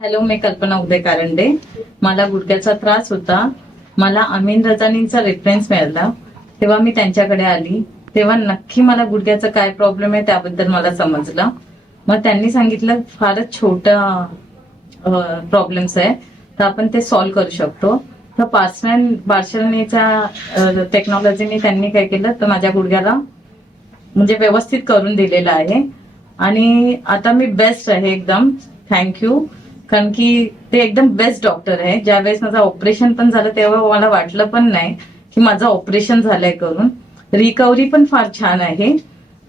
Hello, मी कल्पना उदय कारंडे. मला गुडघ्याचा त्रास होता. मला अमीन रजानींचा रेफरन्स मिळाला, तेव्हा मी त्यांच्याकडे आली. तेव्हा नक्की मला गुडघ्याचा काय प्रॉब्लेम आहे त्याबद्दल मला समजलं. मग त्यांनी सांगितलं फारच छोटा प्रॉब्लेम्स आहे, तर आपण ते सॉल्व्ह करू शकतो. तर पार्सलनेच्या टेक्नॉलॉजीने त्यांनी काय केलं तर माझ्या गुडघ्याला म्हणजे व्यवस्थित करून दिलेलं आहे. आणि आता मी बेस्ट आहे एकदम. थँक्यू. कारण की ते एकदम बेस्ट डॉक्टर आहे. ज्यावेळेस माझं ऑपरेशन पण झालं तेव्हा मला वाटलं पण नाही की माझं ऑपरेशन झालंय करून. रिकव्हरी पण फार छान आहे.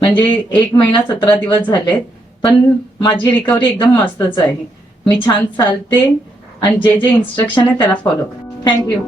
म्हणजे 1 महिना 17 दिवस झाले, पण माझी रिकव्हरी एकदम मस्तच आहे. मी छान चालते आणि जे जे इन्स्ट्रक्शन आहे त्याला फॉलो करते. थँक्यू.